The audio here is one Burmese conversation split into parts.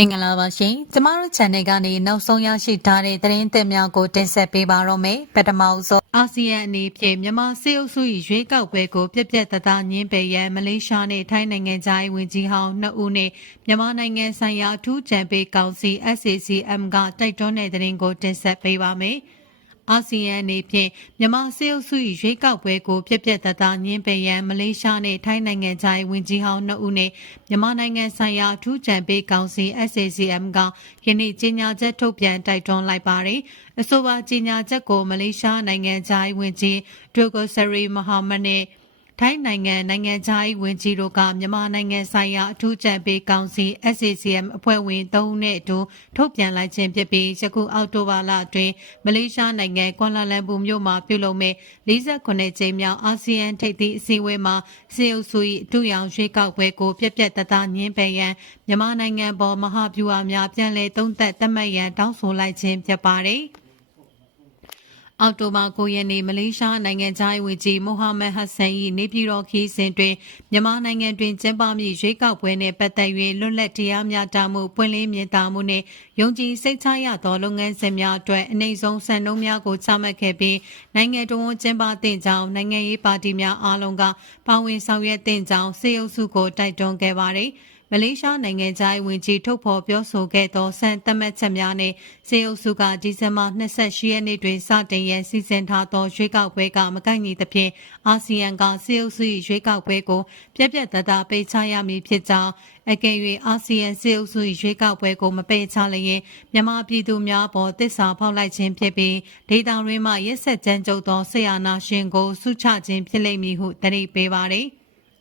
မင်္ဂလာပါရှင်ကျမတို့ channel ကနေနောက်ဆုံးရရှိထားတဲ့သတင်းသစ်များကိုတင်ဆက်ပေးပါတော့မယ်ပထမဆုံးအာဆီယံအနေဖြင့်မြန်မာစစ်အုပ်စု၏ရွေးကောက်ပွဲကိုပြက်ပြက်သားသားညှင်းပယ်ရန်မလေးရှားနှင့်ထိုင်းနိုင်ငံသားဝန်ကြီးဟောင်း2ဦးနှင့်မြန်မာနိုင်ငံဆိုင်ရာအထူးကြံပေးကောင်စီ SACM ကတိုက်တွန်းတဲ့သတင်းကိုတင်ဆက်ပေးပါမယ်အာဆီယံအနေဖြင့်မြန်မာစစ်အုပ်စု၏ရွေးကောက်ပွဲကိုပြက်ပြက်သားသားညှင်းပယ်ရန်မလေးရှားနှင့်ထိုင်းနိုင်ငံသားဝန်ကြီးဟောင်း2ဦးနှင့်မြန်မာနိုင်ငံဆိုင်ရာအထူးကြံပေးကောင်စီ SACM ကယနေ့ကြေညာချက်ထုတ်ပြန်တိုက်တွန်းလိုက်ပါတယ်။အဆိုပါကြေညာချက်ကိုမလေးရှားနိုင်ငံသားဝန်ကြီးဒိုကိုဆရီမိုဟာမက်နဲ့ထိုင်းနိုင်ငံသားဝန်ကြီးတို့ကမြန်မာနိုင်ငံဆိုင်ရာအထူးကြံပေးကောင်စီ SACM အဖွဲ့ဝင်3ဦးနဲ့အတူထုတ်ပြန်လိုက်ခြင်းဖြစ်ပြီးယခုအောက်တိုဘာလအတွင်းမလေးရှားနိုင်ငံကွာလာလမ်ပူမြို့မှာပြုလုပ်မဲ့48ကြိမ်မြောက်အာဆီယံထိပ်သီးအစည်းအဝေးမှာစစ်အုပ်စု၏အထူးရောင်ရွေးကောက်ပွဲကိုပြက်ပြက်သားသားညှင်းပယ်ရန်မြန်မာနိုင်ငံပေါ်မဟာဗျူဟာများပြန်လည်သုံးသပ်သတ်မှတ်ရန်တောင်းဆိုလိုက်ခြင်းဖြစ်ပါတယ်။အောက်တိုဘာ9ရက်နေ့မလေးရှားနိုင်ငံသားဝန်ကြီးမိုဟာမက်ဟတ်ဆန်၏နေပြည်တော်ခီးစဉ်တွင်မြန်မာနိုင်ငံတွင်ကျင်းပမည့်ရွေးကောက်ပွဲနှင့်ပတ်သက်၍လွတ်လပ်တရားမျှတမှုပွင့်လင်းမြင်သာမှုနှင့်ယုံကြည်စိတ်ချရသောလုပ်ငန်းစဉ်များအတွက်အနိုင်ဆုံးစံနှုန်းများကိုချမှတ်ခဲ့ပြီးနိုင်ငံတော်ဝန်ကျင်းပသည့်ကြောင်းနိုင်ငံရေးပါတီများအားလုံးကပါဝင်ဆောင်ရွက်သင့်ကြောင်းစေအုပ်စုကိုတိုက်တွန်းခဲ့ပါသည်မလေးရှားနိုင်ငံသားဝန်ကြီးထုတ်ဖော်ပြောဆိုခဲ့သောစံသတ်မှတ်ချက်များနဲ့စေအုပ်စုကဒီဇင်ဘာ28ရက်နေ့တွင်စတင်ရန်စီစဉ်ထားသောရွေးကောက်ပွဲကမကိုက်ညီသဖြင့်အာဆီယံကစေအုပ်စုရွေးကောက်ပွဲကိုပြက်ပြက်သားသားပိတ်ချရမည်ဖြစ်ကြောင်းအကယ်၍အာဆီယံစေအုပ်စုရွေးကောက်ပွဲကိုမပိတ်ချလျင်မြန်မာပြည်သူများပေါ်သစ္စာဖောက်လိုက်ခြင်းဖြစ်ပြီးဒေသတွင်းမှရက်စက်ကြမ်းကြုတ်သောဆရာနာရှင်ကိုဆုချခြင်းဖြစ်လိမ့်မည်ဟုတတိပေးပါသည်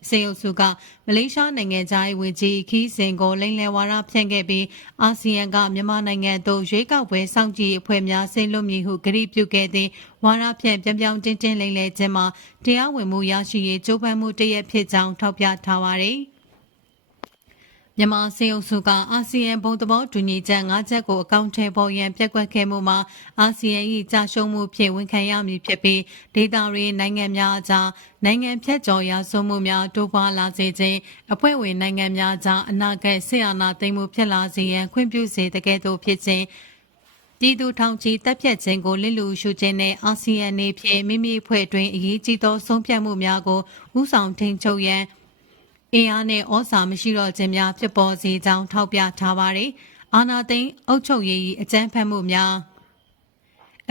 စေအုပ်စုကမလေးရှားနိုင်ငံသားဝန်ကြီးခီးစဉ်ကိုလိမ်လည်ဝါဒဖြန့်ခဲ့ပြီးအာဆီယံကမြန်မာနိုင်ငံသို့ရွေးကောက်ပွဲစောင့်ကြည့်အဖွဲ့များဆင်းလွတ်မည်ဟုကြေညာပြုခဲ့သည့်ဝါဒဖြန့်ပြောင်းတင်းလိမ်လည်ခြင်းမှာတရားဝင်မှုရရှိရေးကြိုးပမ်းမှုတရက်ဖြစ်ကြောင်းထောက်ပြထားပါသည်မြန်မာစေအုပ်စုကအာဆီယံဘုံသဘောတူညီချက်၅ချက်ကိုအကောင့်ထဲပေါ်ရန်ပြက်ကွက်ခဲ့မှုမှာအာဆီယံ၏ကြာရှုံးမှုဖြင့်ဝန်ခံရမည်ဖြစ်ပြီးဒေသတွင်းနိုင်ငံများအကြားနိုင်ငံဖြတ်ကျော်ရာဇဝမှုများတိုးပွားလာစေခြင်းအဖွဲ့ဝင်နိုင်ငံများကြားအနာဂတ်ဆရာနာသိမ်းမှုဖြစ်လာစေရန်ခွင့်ပြုစေတဲ့ကဲ့သို့ဖြစ်ခြင်းပြည်သူထောင်ချီတပ်ဖြတ်ခြင်းကိုလစ်လျူရှုခြင်းနဲ့အာဆီယံနေဖြင့်မိမိအဖွဲ့တွင်အရေးကြီးသောဆုံးဖြတ်မှုများကိုဥဆောင်ထိန်းချုပ်ရန်အင်အားနဲ့ဩဇာမရှိတော့ခြင်းများဖြစ်ပေါ်စေကြောင်းထောက်ပြထားပါသည်။အာဏာသိမ်းအုပ်ချုပ်ရေး၏အကြမ်းဖက်မှုများ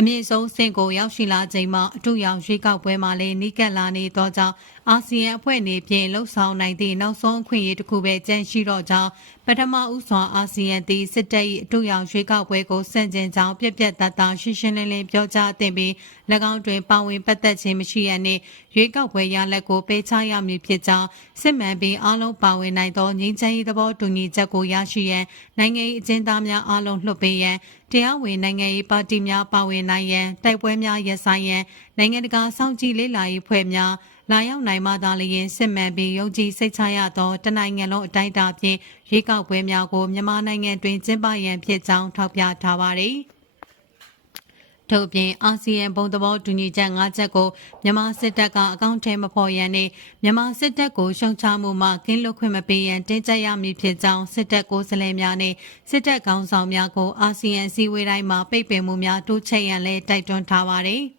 အမြင့်ဆုံးဆင့်ကိုရောက်ရှိလာချိန်မှာအထူးရောင်ရွေးကောက်ပွဲမှာလည်းနီးကပ်လာနေသောကြောင့်အာဆီယံအဖွဲ့အနေဖြင့်လှုပ်ဆောင်နိုင်သည့်နောက်ဆုံးအခွင့်အရေးတစ်ခုပဲကျန်ရှိတော့ကြောင်းပထမဦးစွာအာဆီယံသည်စစ်တပ်၏အထူးရောင်ရွေးကောက်ပွဲကိုဆန့်ကျင်ကြောင်းပြက်ပြက်သားသားရှင်းရှင်းလင်းလင်းပြောကြားသင့်ပြီး၎င်းတွင်ပါဝင်ပတ်သက်ခြင်းမရှိရနှင့်ရွေးကောက်ပွဲရလဒ်ကိုပယ်ချရမည်ဖြစ်ကြောင်းစစ်မှန်ပြီးအားလုံးပါဝင်နိုင်သောငြိမ်းချမ်းရေးသဘောတူညီချက်ကိုရရှိရန်နိုင်ငံရေးအကျဉ်းသားများအားလုံးလွှတ်ပေးရန်တရားဝင်နိုင်ငံရေးပါတီများပါဝင်နိုင်ရန်တိုက်ပွဲများရပ်ဆိုင်းရန်နိုင်ငံတကာစောင့်ကြည့်လေ့လာရေးဖွဲ့များလာရောက်နိုင်မှသာလျှင်စစ်မှန်ပြီးယုံကြည်စိတ်ချရသောတနိုင်ငံလုံးအတိုင်းအတာဖြင့်ရွေးကောက်ပွဲများကိုမြန်မာနိုင်ငံတွင်ကျင်းပရန်ဖြစ်ကြောင်းထောက်ပြထားပါသည်ထို့ပြင်အာဆီယံဘုံသဘောတူညီချက်၅ချက်ကိုမြန်မာစစ်တပ်ကအကောင့်ထဲမဖော်ရန်နဲ့မြန်မာစစ်တပ်ကိုရှုံချမှုမှကင်းလွတ်ခွင့်မပေးရန်တင်းကျပ်ရမည်ဖြစ်ကြောင်းစစ်တပ်ကိုယ်စားလှယ်များနဲ့စစ်တပ်ခေါင်းဆောင်များကိုအာဆီယံအစည်းအဝေးတိုင်းမှာပိတ်ပင်မှုများတိုးချဲ့ရန်လည်းတိုက်တွန်းထားပါတယ်။